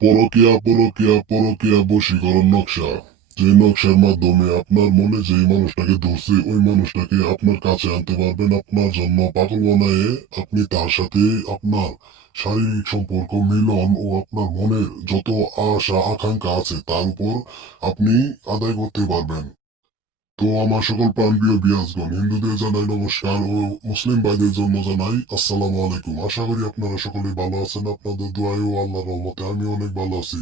পরকীয়া পরকীয়া পরকীয়া বশীকরণ নকশা। যে নকশার মাধ্যমে আপনার মনে যেই মানুষটাকে ধরছে ওই মানুষটাকে আপনার কাছে আনতে পারবেন, আপনার জন্য পাগল বানায়ে আপনি তার সাথে আপনার শারীরিক সম্পর্ক মিলন ও আপনার মনের যত আশা আকাঙ্ক্ষা আছে তার উপর আপনি আদায় করতে পারবেন। তো আমার সকল প্রাণপ্রিয় বিয়াসগণ, হিন্দুদের জানাই নমস্কার ও মুসলিম ভাইদের জন্য জানাই আসসালামু আলাইকুম। আশা করি আপনারা সকলে ভালো আছেন। আপনাদের দোয়ায় ও আল্লাহর রহমতে আমি অনেক ভালো আছি।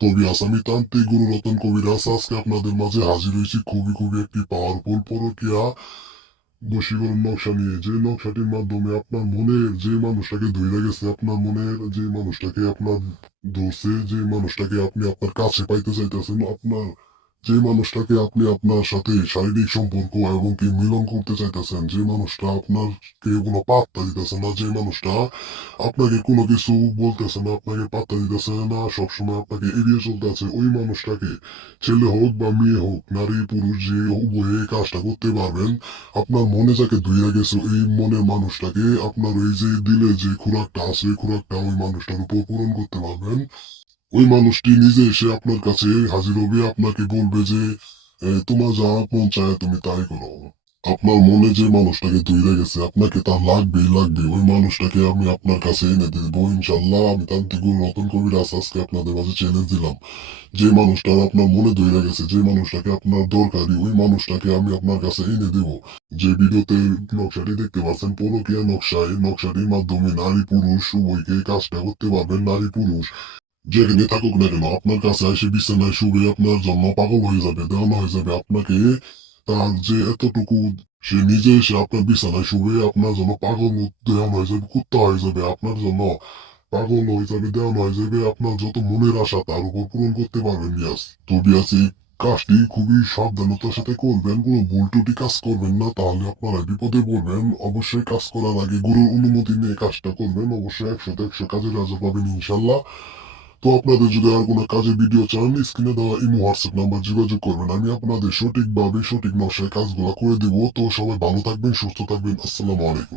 তো বিয়াস, আমি তান্ত্রিক গুরু রতন কবিরাজ আজকে আপনাদের মাঝে হাজির হয়েছি খুবই খুবই একটি পাওয়ারফুল পরকীয়া বশীকরণ নকশা নিয়ে। যে নকশাটির মাধ্যমে আপনার মনের যে মানুষটাকে ধরে গেছে, আপনার মনের যে মানুষটাকে আপনার ধরছে, যে মানুষটাকে আপনি আপনার কাছে পাইতে চাইতেছেন, আপনার যে মানুষটাকে আপনি আপনার সাথে শারীরিক সম্পর্ক এবং কি মিলন করতে চাইতেছেন, যে মানুষটা আপনাকে কোনো পাত্তা দিতেছে না, যে মানুষটা আপনাকে কোনো কিছু বলতেছে না, আপনাকে পাত্তা দিতেছে না, সবসময় আপনাকে এড়িয়ে চলতেছে, ওই মানুষটাকে ছেলে হোক বা মেয়ে হোক, নারী পুরুষ যে উভয়ে কাজটা করতে পারবেন। আপনার মনে যাকে ধুইয়া গেছে ওই মনের মানুষটাকে আপনার ওই যে দিলে যে খোরাকটা আছে ওই খোরাকটা ওই মানুষটার উপর পূরণ করতে পারবেন। ওই মানুষটি নিজে এসে আপনার কাছে হাজির হবে, আপনাকে বলবে যে তোমার যা মন চায় তুমি তাই করো। আপনার মনে যে মানুষটাকে ধরে গেছে আপনাকে তা লাগবেই লাগবে, ওই মানুষটাকে আমি আপনার কাছে এনে দেবো ইনশাল্লাহ। আমি তান্ত্রিক গুরু রতন কবিরাজ আজকে আপনাদের মাঝে চ্যালেঞ্জ দিলাম। যে মানুষটার আপনার মনে ধরে গেছে, যে মানুষটাকে আপনার দরকারি, ওই মানুষটাকে আমি আপনার কাছে এনে দেব। যে ভিডিওতে নকশাটি দেখতে পাচ্ছেন পরকীয়া নকশা, এই নকশাটির মাধ্যমে নারী পুরুষ উভয়কে কাজটা করতে পারবেন। নারী পুরুষ যেখানে থাকুক না কেন আপনার কাছে এসে বিছানায় শুবে আপনার জন্য পাগল হয়ে যাবে, দেওয়ানো হয়ে যাবে আপনাকে। তার যে এতটুকু, সে নিজে এসে আপনার বিছানায় শুবে আপনার জন্য পাগল দেওয়ানো হয়ে যাবে, কুত্তা হয়ে যাবে আপনার জন্য, পাগল হয়ে যাবে, দেওয়ানো হয়ে যাবে। আপনার যত মনের আশা তার উপর পূরণ করতে পারবেন বিয়াস। তো বিয়াস, এই কাজটি খুবই সাবধানতার সাথে করবেন, কোনো ভুল ত্রুটি কাজ করবেন না, তাহলে আপনারা বিপদে পড়বেন। অবশ্যই কাজ করার আগে গুরুর অনুমতি নিয়ে কাজটা করবেন, অবশ্যই 100-100 কাজের রাজা পাবেন ইনশাল্লাহ। তো আপনাদের যদি আর কোনো কাজের ভিডিও চান, স্ক্রিনে দেওয়া ইমো হোয়াটসঅ্যাপ নাম্বার যোগাযোগ করবেন, আমি আপনাদের সঠিকভাবে সঠিক নকশায় কাজগুলো করে দিব। তো সবাই ভালো থাকবেন, সুস্থ থাকবেন। আসসালামু আলাইকুম।